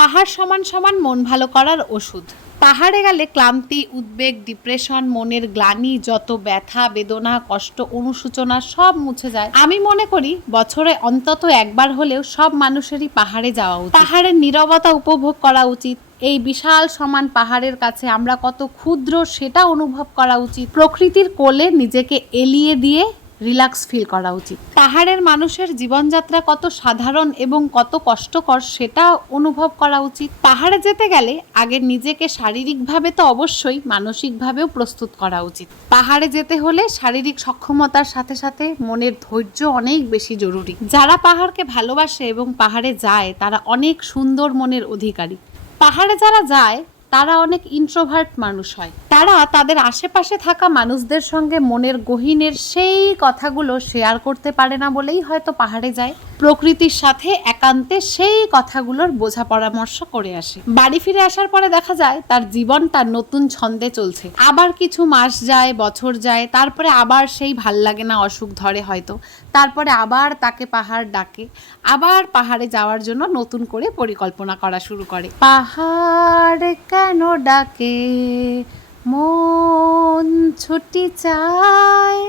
পাহাড় সমান সমান মন ভালো করার ওষুধ। পাহাড়ে গেলে ক্লান্তি, উদ্বেগ ডিপ্রেশন মনের গ্লানি, যত ব্যথা, বেদনা, কষ্ট, অনুশোচনা সব মুছে যায়। আমি মনে করি বছরে অন্তত একবার হলেও সব মানুষেরই পাহাড়ে যাওয়া উচিত। পাহাড়ের নীরবতা উপভোগ করা উচিত। এই বিশাল সমান পাহাড়ের কাছে আমরা কত ক্ষুদ্র সেটা অনুভব করা উচিত। প্রকৃতির কোলে নিজেকে এলিয়ে দিয়ে রিল্যাক্স ফিল করা উচিত। পাহাড়ের মানুষের জীবনযাত্রা কত সাধারণ এবং কত কষ্টকর সেটা অনুভব করা উচিত। পাহাড়ে যেতে গেলে আগে নিজেকে শারীরিকভাবে তো অবশ্যই, মানসিকভাবেও প্রস্তুত করা উচিত। পাহাড়ে যেতে হলে শারীরিক সক্ষমতার সাথে সাথে মনের ধৈর্য অনেক বেশি জরুরি। যারা পাহাড়কে ভালোবাসে এবং পাহাড়ে যায়, তারা অনেক সুন্দর মনের অধিকারী। পাহাড়ে যারা যায় তারা অনেক ইন্ট্রোভার্ট মানুষ হয়। তারা তাদের আশেপাশে থাকা মানুষদের সঙ্গে মনের গহীনের সেই কথাগুলো শেয়ার করতে পারে না বলেই হয়তো পাহাড়ে যায়। প্রকৃতির সাথে একান্তে সেই কথাগুলোর বোঝা পরামর্শ করে আসে। বাড়ি ফিরে আসার পরে দেখা যায় তার জীবনটা নতুন ছন্দে চলছে। আবার কিছু মাস যায়, বছর যায়, তারপরে আবার সেই ভালো লাগে না, অসুখ ধরে হয়তো। তারপরে আবার তাকে পাহাড় ডাকে। আবার পাহাড়ে যাওয়ার জন্য নতুন করে পরিকল্পনা করা শুরু করে। পাহাড় কেন ডাকে? মন ছুটি চায়।